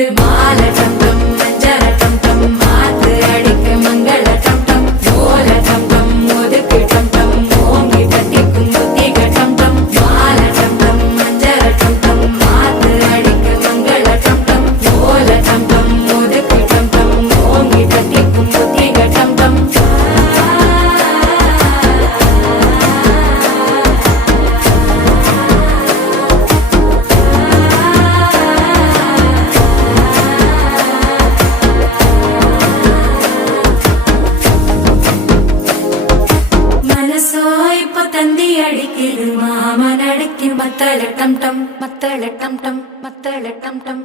அடிக்குது மாலை டம் டம் மஞ்சள டம் டம் மாத்து அடிக்க மங்கள டம் டம் ஓல டம் டம் ஒதுக்கு டம் டம் ஓங்கி தட்டிக்கும் புத்திக டம் டம் மாலை டம் டம் மஞ்சள டம் டம் மாத்து அடிக்க மங்கள டம் டம் ஓல டம் டம் ஒதுக்கு டம் டம் ஓங்கி தட்டிக்கும் புத்திக டம் டம் தந்தி அடிக்குது மாமன் அடிக்கு மத்தள டம் டம் மத்தள டம் டம் மத்தள டம் டம்